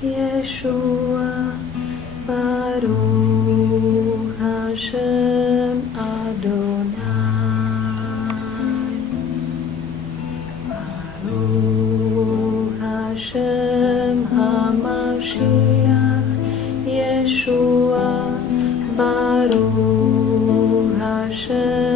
Yeshua Baruch Hashem Adonai. Baruch Hashem HaMashiach Yeshua Baruch Hashem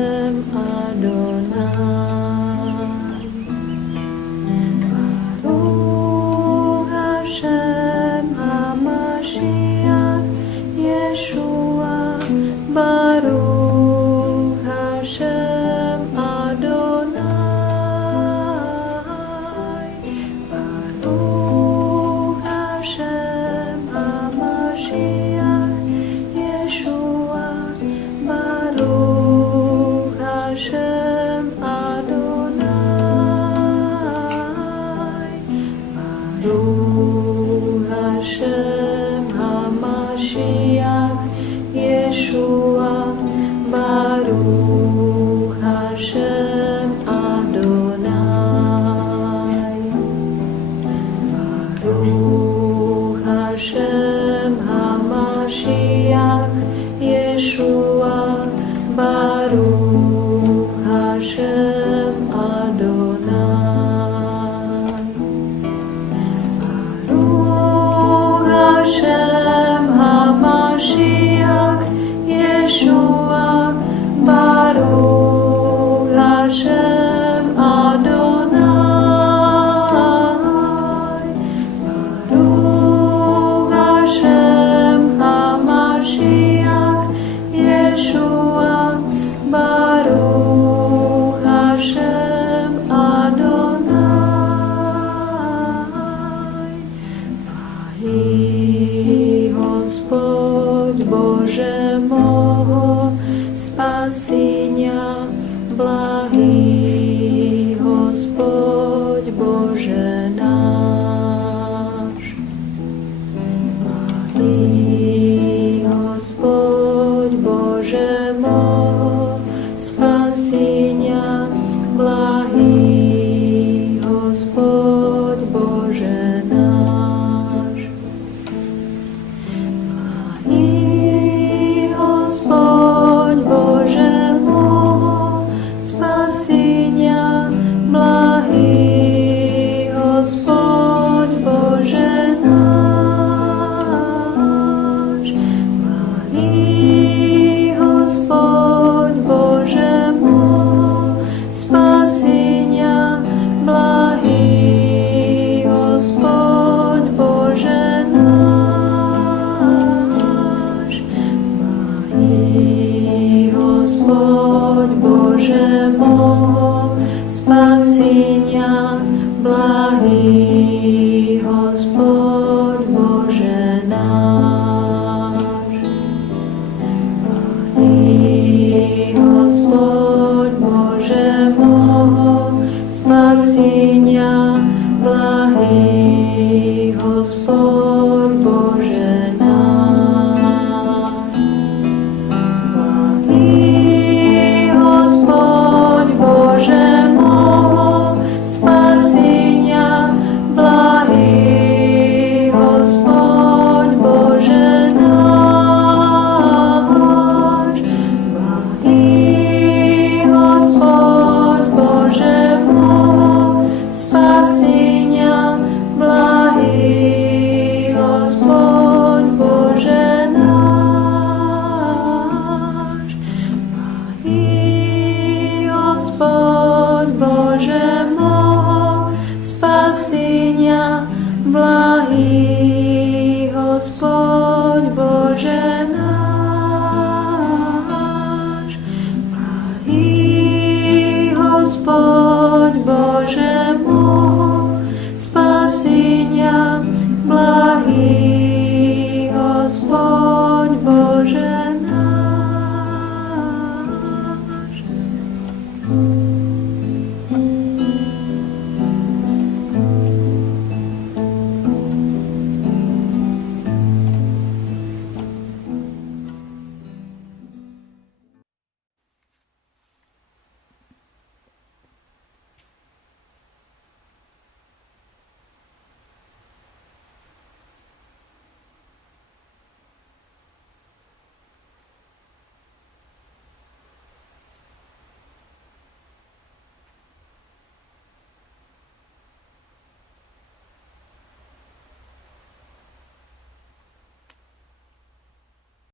spasinya, blahy скринях, благий Господь Боже наш. Благий благий Господь Боже.